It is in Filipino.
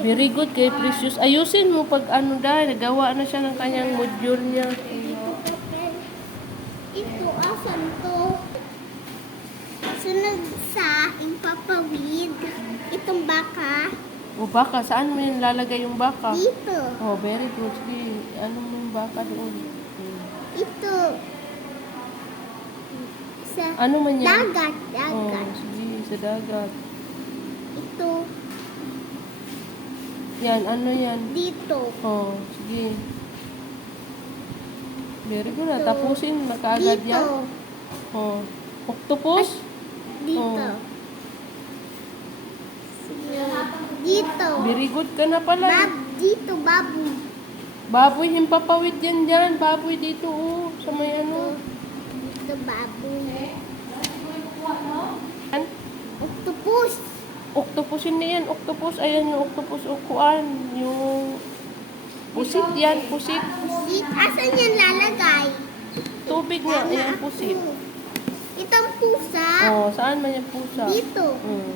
Very good kay Precious. Ayusin mo pag ano dahil nagawa na siya ng kanyang module niya. Ito, asan to? Sunod sa impapawid. Itong baka. O baka, saan mo yung lalagay yung baka? Dito. Oh, very good. Sige, ano mo yung baka doon? Ito. Sa Ano man yan? dagat. Oh, Dagat. sige, sa dagat. Ito. Yan, ano yan? Dito. Oh, sige. Very good. Ito. Tapusin na kaagad Dito. yan. Oh. Octopus? Dito. Oh. Dito. Very good ka na pala. Dito, baboy. Baboy, himpapawid yan dyan. Baboy dito, oh. Sa may ano. Dito, baboy. Yan. Octopus. Octopusin na yan. Octopus. Ayan yung octopus. O kuan. Yung pusit yan. Pusit. Pusit. Asan yan lalagay? Tubig nga. Ayan, pusit. Itong pusa. Oh, saan man yung pusa? Dito. Hmm.